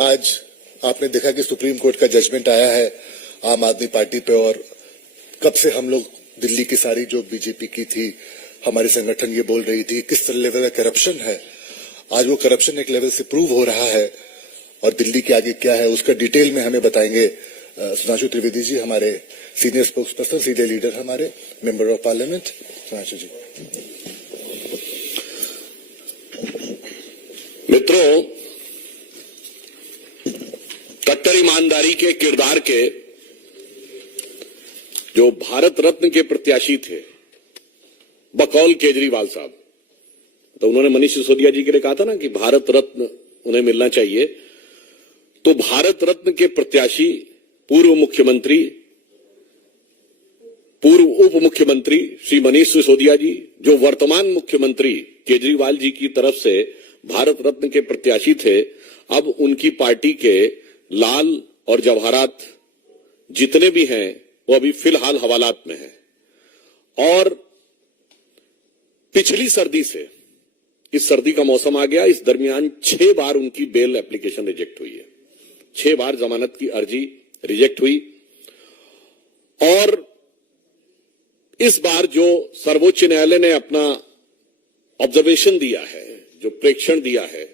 आज आपने देखा कि सुप्रीम कोर्ट का जजमेंट आया है आम आदमी पार्टी पे, और कब से हम लोग दिल्ली की सारी जो बीजेपी की थी, हमारे संगठन ये बोल रही थी किस लेवल का करप्शन है। आज वो करप्शन एक लेवल से प्रूव हो रहा है, और दिल्ली के आगे क्या है उसका डिटेल में हमें बताएंगे सुधांशु त्रिवेदी जी, हमारे senior spokes person, senior leader, हमारे मेंबर ऑफ पार्लियामेंट। सुधांशु जी। मित्रों, कट्टर ईमानदारी के किरदार के जो भारत रत्न के प्रत्याशी थे बकौल केजरीवाल साहब, तो उन्होंने मनीष सिसोदिया जी के लिए कहा था ना कि भारत रत्न उन्हें मिलना चाहिए। तो भारत रत्न के प्रत्याशी पूर्व मुख्यमंत्री, पूर्व उप मुख्यमंत्री श्री मनीष सिसोदिया जी, जो वर्तमान मुख्यमंत्री केजरीवाल जी की तरफ से भारत रत्न के प्रत्याशी थे, अब उनकी पार्टी के लाल और जवाहरात जितने भी हैं वो अभी फिलहाल हवालात में हैं। और पिछली सर्दी से इस सर्दी का मौसम आ गया, इस दरमियान 6 बार उनकी बेल एप्लीकेशन रिजेक्ट हुई है, 6 बार जमानत की अर्जी रिजेक्ट हुई। और इस बार जो सर्वोच्च न्यायालय ने अपना ऑब्जर्वेशन दिया है, जो प्रेक्षण दिया है,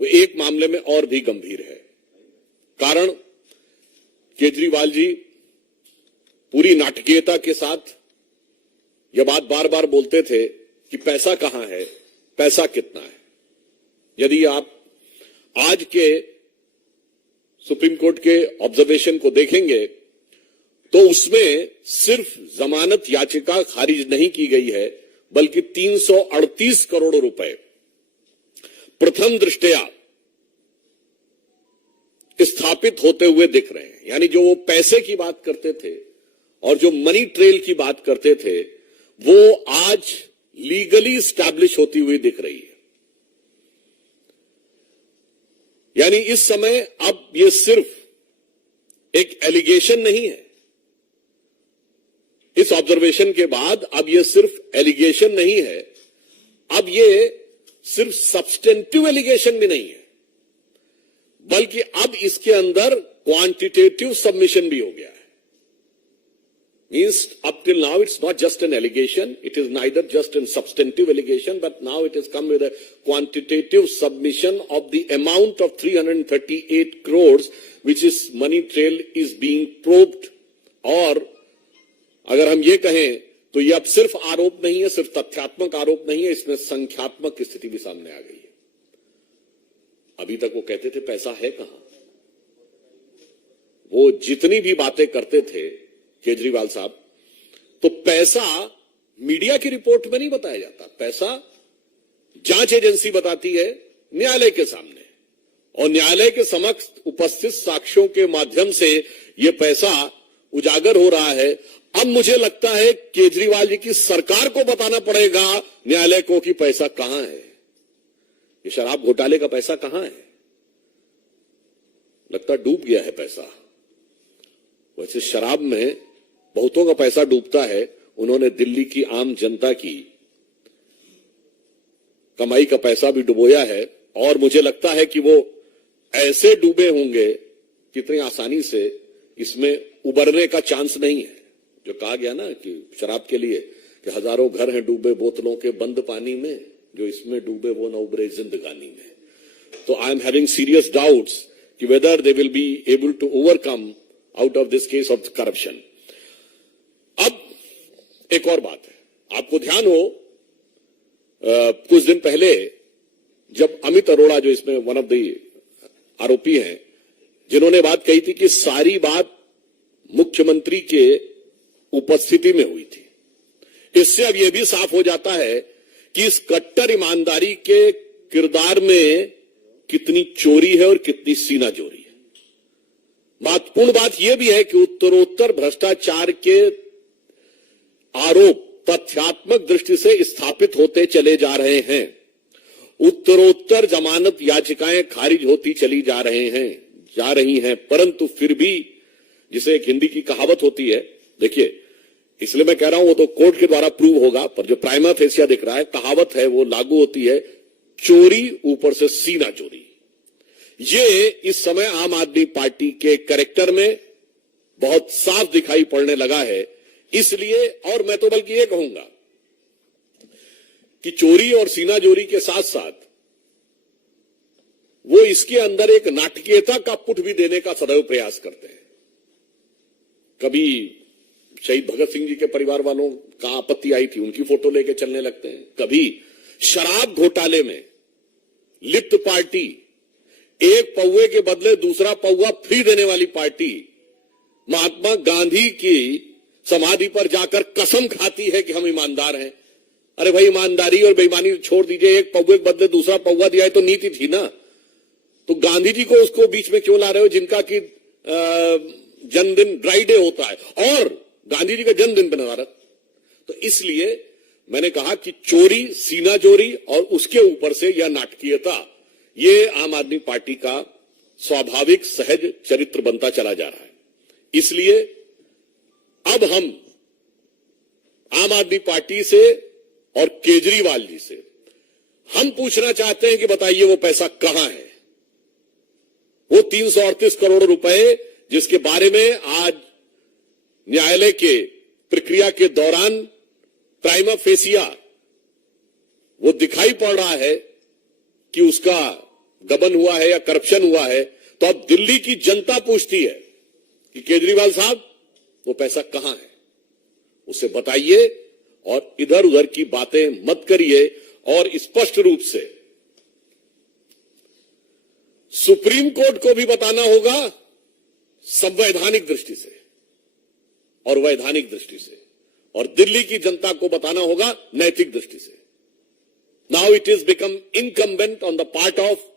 वो एक मामले में और भी गंभीर है। कारण केजरीवाल जी पूरी नाटकीयता के साथ यह बात बार बार बोलते थे कि पैसा कहां है, पैसा कितना है। यदि आप आज के सुप्रीम कोर्ट के ऑब्जर्वेशन को देखेंगे तो उसमें सिर्फ जमानत याचिका खारिज नहीं की गई है, बल्कि 338 करोड़ रुपए प्रथम दृष्टया स्थापित होते हुए दिख रहे हैं। यानी जो वो पैसे की बात करते थे और जो मनी ट्रेल की बात करते थे, वो आज लीगली स्टैब्लिश होती हुई दिख रही है। यानी इस समय अब ये सिर्फ एक एलिगेशन नहीं है, इस ऑब्जर्वेशन के बाद अब ये सिर्फ एलिगेशन नहीं है, अब ये सिर्फ सब्सटेंटिव एलिगेशन भी नहीं है, बल्कि अब इसके अंदर क्वांटिटेटिव सबमिशन भी हो गया है। Means up till now it's not just an allegation, it is neither just a substantive allegation, but now it has come with a quantitative submission of the amount of 338 crores which is money trail is being probed। और अगर हम ये कहें तो ये अब सिर्फ आरोप नहीं है, सिर्फ तथ्यात्मक आरोप नहीं है, इसमें संख्यात्मक स्थिति भी सामने आ गई है। अभी तक वो कहते थे पैसा है कहां, वो जितनी भी बातें करते थे केजरीवाल साहब, तो पैसा मीडिया की रिपोर्ट में नहीं बताया जाता, पैसा जांच एजेंसी बताती है न्यायालय के सामने, और न्यायालय के समक्ष उपस्थित साक्ष्यों के माध्यम से यह पैसा उजागर हो रहा है। अब मुझे लगता है केजरीवाल जी की सरकार को बताना पड़ेगा न्यायालय को कि पैसा कहां है, ये शराब घोटाले का पैसा कहां है। लगता डूब गया है पैसा। वैसे शराब में बहुतों का पैसा डूबता है, उन्होंने दिल्ली की आम जनता की कमाई का पैसा भी डुबोया है, और मुझे लगता है कि वो ऐसे डूबे होंगे कितनी आसानी से इसमें उबरने का चांस नहीं है। जो कहा गया ना कि शराब के लिए कि हजारों घर हैं डूबे बोतलों के बंद पानी में, जो इसमें डूबे वो न उबरे जिंदगानी में। तो I am having serious doubts कि whether they will be able to overcome out of this case of corruption. अब एक और बात है, आपको ध्यान हो कुछ दिन पहले जब अमित अरोड़ा, जो इसमें वन ऑफ द आरोपी हैं, जिन्होंने बात कही थी कि सारी बात मुख्यमंत्री के उपस्थिति में हुई थी, इससे अब यह भी साफ हो जाता है कि इस कट्टर ईमानदारी के किरदार में कितनी चोरी है और कितनी सीनाजोरी है। महत्वपूर्ण बात यह भी है कि उत्तरोत्तर भ्रष्टाचार के आरोप तथ्यात्मक दृष्टि से स्थापित होते चले जा रहे हैं, उत्तरोत्तर जमानत याचिकाएं खारिज होती चली जा रही हैं, परंतु फिर भी, जिसे एक हिंदी की कहावत होती है, देखिए इसलिए मैं कह रहा हूं वो तो कोर्ट के द्वारा प्रूव होगा, पर जो प्राइमा फेसिया दिख रहा है, कहावत है वो लागू होती है, चोरी ऊपर से सीना चोरी। ये इस समय आम आदमी पार्टी के कैरेक्टर में बहुत साफ दिखाई पड़ने लगा है। इसलिए, और मैं तो बल्कि ये कहूंगा कि चोरी और सीनाजोरी के साथ साथ वो इसके अंदर एक नाटकीयता का पुट भी देने का सदैव प्रयास करते हैं। कभी शहीद भगत सिंह जी के परिवार वालों का आपत्ति आई थी, उनकी फोटो लेके चलने लगते हैं। कभी शराब घोटाले में लिप्त पार्टी, एक पौवे के बदले दूसरा पौवा फ्री देने वाली पार्टी, महात्मा गांधी की समाधि पर जाकर कसम खाती है कि हम ईमानदार हैं। अरे भाई, ईमानदारी और बेईमानी छोड़ दीजिए, एक पौवे के बदले दूसरा पौवा दिया है तो नीति थी ना। तो गांधी जी को उसको बीच में क्यों ला रहे हो, जिनका कि जन्मदिन ड्राई डे होता है और गांधी जी का जन्मदिन पे नजारत। तो इसलिए मैंने कहा कि चोरी, सीनाजोरी और उसके ऊपर से यह नाटकीयता, ये आम आदमी पार्टी का स्वाभाविक सहज चरित्र बनता चला जा रहा है। इसलिए अब हम आम आदमी पार्टी से और केजरीवाल जी से हम पूछना चाहते हैं कि बताइए वो पैसा कहां है, वो 338 करोड़ रुपए जिसके बारे में आज न्यायालय के प्रक्रिया के दौरान प्राइमा फेसिया वो दिखाई पड़ रहा है कि उसका गबन हुआ है या करप्शन हुआ है। तो अब दिल्ली की जनता पूछती है कि केजरीवाल साहब वो पैसा कहां है, उसे बताइए और इधर उधर की बातें मत करिए। और स्पष्ट रूप से सुप्रीम कोर्ट को भी बताना होगा संवैधानिक दृष्टि से और वैधानिक दृष्टि से, और दिल्ली की जनता को बताना होगा नैतिक दृष्टि से। Now it is become incumbent on the part of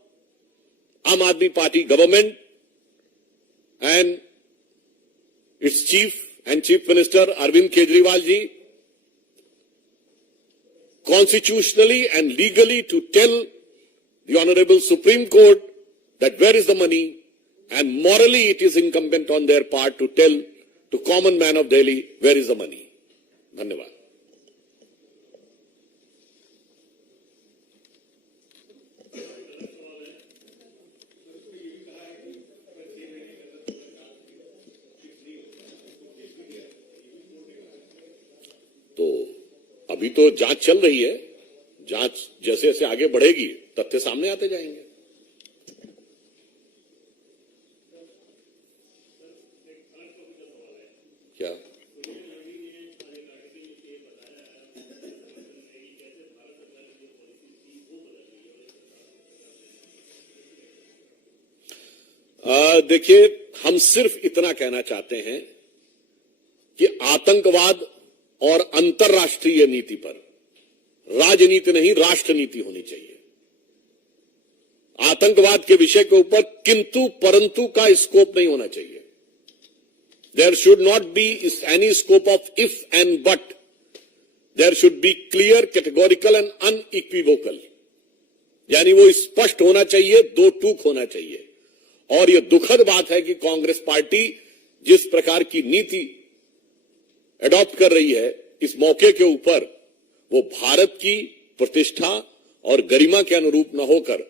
Aam Aadmi Party government and its chief minister Arvind Kejriwal ji constitutionally and legally to tell the Honorable Supreme Court that where is the money, and morally it is incumbent on their part to tell to common man of Delhi where is the money. धन्यवाद। तो अभी तो जांच चल रही है, जांच जैसे जैसे आगे बढ़ेगी तथ्य सामने आते जाएंगे। क्या देखिए, हम सिर्फ इतना कहना चाहते हैं कि आतंकवाद और अंतर्राष्ट्रीय नीति पर राजनीति नहीं, राष्ट्र नीति होनी चाहिए। आतंकवाद के विषय के ऊपर किंतु परंतु का स्कोप नहीं होना चाहिए। There should not be any scope of if and but, there should be clear, categorical and unequivocal. यानी वो स्पष्ट होना चाहिए, दो टूक होना चाहिए। और यह दुखद बात है कि कांग्रेस पार्टी जिस प्रकार की नीति एडॉप्ट कर रही है, इस मौके के ऊपर वो भारत की प्रतिष्ठा और गरिमा के अनुरूप न होकर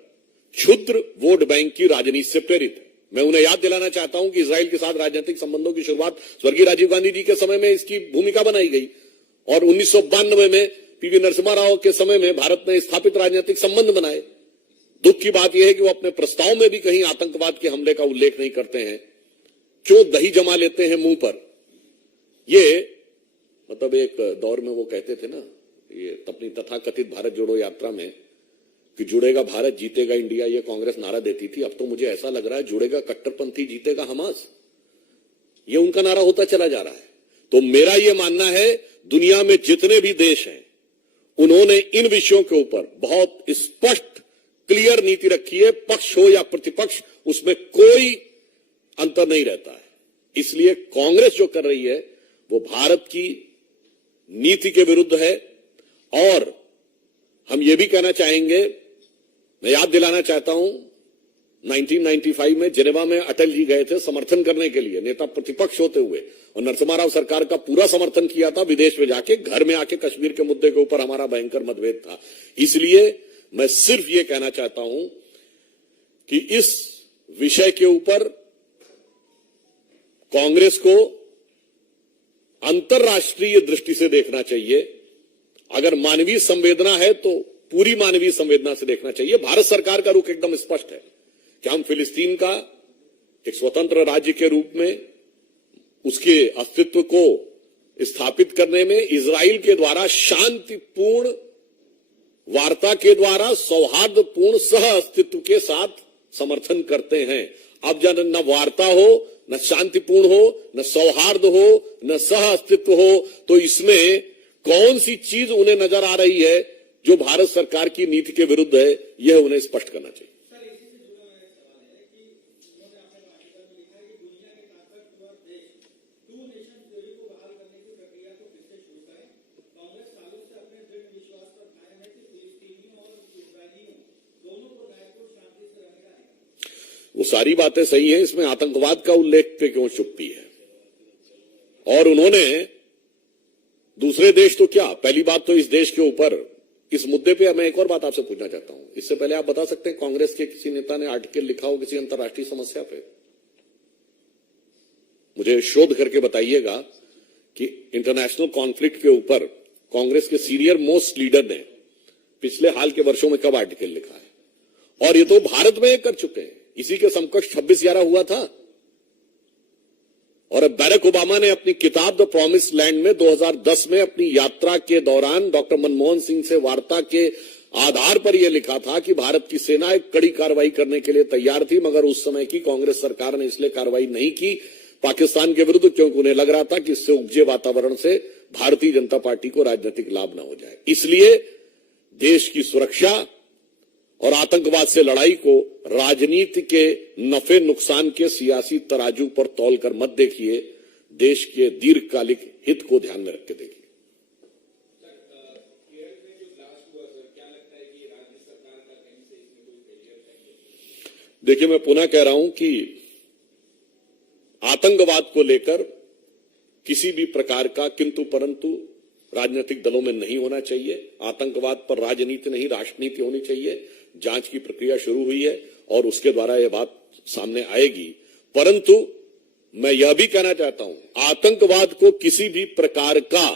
क्षुद्र वोट बैंक की राजनीति से प्रेरित है। मैं उन्हें याद दिलाना चाहता हूं कि इजराइल के साथ राजनीतिक संबंधों की शुरुआत स्वर्गीय राजीव गांधी जी के समय में इसकी भूमिका बनाई गई, और 1992 में पीवी नरसिम्हा राव के समय में भारत ने स्थापित राजनीतिक संबंध बनाए। दुख की बात यह है कि वो अपने प्रस्ताव में भी कहीं आतंकवाद के हमले का उल्लेख नहीं करते हैं। क्यों दही जमा लेते हैं मुंह पर? ये मतलब एक दौर में वो कहते थे ना, ये अपनी तथाकथित भारत जोड़ो यात्रा में, कि जुड़ेगा भारत जीतेगा इंडिया, ये कांग्रेस नारा देती थी। अब तो मुझे ऐसा लग रहा है जुड़ेगा कट्टरपंथी जीतेगा हमास, ये उनका नारा होता चला जा रहा है। तो मेरा ये मानना है, दुनिया में जितने भी देश हैं उन्होंने इन विषयों के ऊपर बहुत स्पष्ट क्लियर नीति रखी है। पक्ष हो या प्रतिपक्ष, उसमें कोई अंतर नहीं रहता है। इसलिए कांग्रेस जो कर रही है वो भारत की नीति के विरुद्ध है। और हम ये भी कहना चाहेंगे, मैं याद दिलाना चाहता हूं, 1995 में जिनेवा में अटल जी गए थे समर्थन करने के लिए, नेता प्रतिपक्ष होते हुए, और नरसिम्हा राव सरकार का पूरा समर्थन किया था। विदेश में जाके, घर में आके कश्मीर के मुद्दे के ऊपर हमारा भयंकर मतभेद था। इसलिए मैं सिर्फ ये कहना चाहता हूं कि इस विषय के ऊपर कांग्रेस को अंतर्राष्ट्रीय दृष्टि से देखना चाहिए। अगर मानवीय संवेदना है तो पूरी मानवीय संवेदना से देखना चाहिए। भारत सरकार का रुख एकदम स्पष्ट है कि हम फिलिस्तीन का एक स्वतंत्र राज्य के रूप में उसके अस्तित्व को स्थापित करने में इजराइल के द्वारा शांतिपूर्ण वार्ता के द्वारा सौहार्दपूर्ण सह अस्तित्व के साथ समर्थन करते हैं। अब जब न वार्ता हो, न शांतिपूर्ण हो, न सौहार्द हो, न सह अस्तित्व हो, तो इसमें कौन सी चीज उन्हें नजर आ रही है जो भारत सरकार की नीति के विरुद्ध है, यह उन्हें स्पष्ट करना चाहिए। वो सारी बातें सही हैं, इसमें आतंकवाद का उल्लेख पे क्यों चुप्पी है? और उन्होंने दूसरे देश तो क्या, पहली बात तो इस देश के ऊपर इस मुद्दे पे मैं एक और बात आपसे पूछना चाहता हूं। इससे पहले आप बता सकते हैं कांग्रेस के किसी नेता ने आर्टिकल लिखा हो किसी अंतर्राष्ट्रीय समस्या पे? मुझे शोध करके बताइएगा कि इंटरनेशनल कॉन्फ्लिक्ट के ऊपर कांग्रेस के सीनियर मोस्ट लीडर ने पिछले हाल के वर्षों में कब आर्टिकल लिखा है। और ये तो भारत में कर चुके हैं। इसी के समकक्ष 26/11 हुआ था। और अब बैरक ओबामा ने अपनी किताब द प्रॉमिस लैंड में 2010 में अपनी यात्रा के दौरान डॉक्टर मनमोहन सिंह से वार्ता के आधार पर यह लिखा था कि भारत की सेना एक कड़ी कार्रवाई करने के लिए तैयार थी, मगर उस समय की कांग्रेस सरकार ने इसलिए कार्रवाई नहीं की पाकिस्तान के विरुद्ध, क्योंकि उन्हें लग रहा था कि इससे उपजे वातावरण से भारतीय जनता पार्टी को राजनीतिक लाभ न हो जाए। इसलिए देश की सुरक्षा और आतंकवाद से लड़ाई को राजनीति के नफे नुकसान के सियासी तराजू पर तौलकर मत देखिए, देश के दीर्घकालिक हित को ध्यान में रख के देखिए। देखिए, मैं पुनः कह रहा हूं कि आतंकवाद को लेकर किसी भी प्रकार का किंतु परंतु राजनीतिक दलों में नहीं होना चाहिए। आतंकवाद पर राजनीति नहीं राष्ट्रनीति होनी चाहिए। जांच की प्रक्रिया शुरू हुई है और उसके द्वारा यह बात सामने आएगी। परंतु मैं यह भी कहना चाहता हूं, आतंकवाद को किसी भी प्रकार का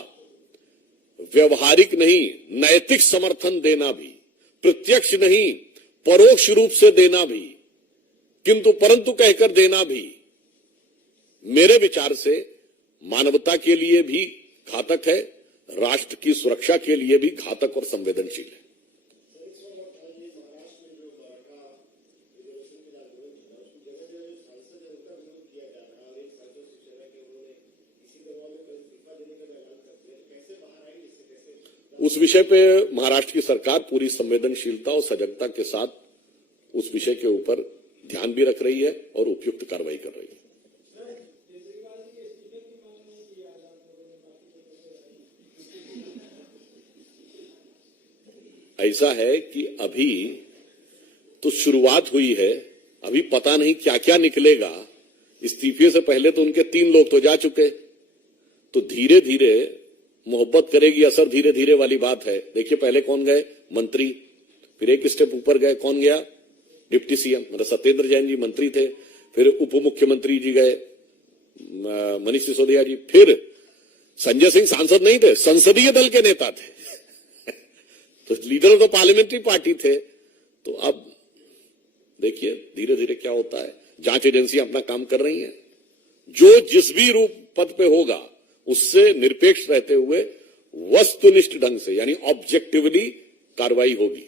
व्यवहारिक नहीं नैतिक समर्थन देना भी, प्रत्यक्ष नहीं परोक्ष रूप से देना भी, किंतु परंतु कहकर देना भी मेरे विचार से मानवता के लिए भी घातक है, राष्ट्र की सुरक्षा के लिए भी घातक और संवेदनशील है। उस विषय पे महाराष्ट्र की सरकार पूरी संवेदनशीलता और सजगता के साथ उस विषय के ऊपर ध्यान भी रख रही है और उपयुक्त कार्रवाई कर रही है। ऐसा है कि अभी तो शुरुआत हुई है, अभी पता नहीं क्या क्या निकलेगा। इस्तीफे से पहले तो उनके 3 लोग तो जा चुके, तो धीरे धीरे मोहब्बत करेगी असर धीरे धीरे वाली बात है। देखिए, पहले कौन गए? मंत्री। फिर एक स्टेप ऊपर गए, कौन गया? डिप्टी सीएम, मतलब सत्येंद्र जैन जी मंत्री थे। फिर उप मुख्यमंत्री जी गए, मनीष सिसोदिया जी। फिर संजय सिंह सांसद नहीं थे, संसदीय दल के नेता थे तो leader of the parliamentary party थे। तो अब देखिए धीरे धीरे क्या होता है। जांच एजेंसियां अपना काम कर रही हैं, जो जिस भी रूप पद पे होगा उससे निरपेक्ष रहते हुए वस्तुनिष्ठ ढंग से यानी ऑब्जेक्टिवली कार्रवाई होगी।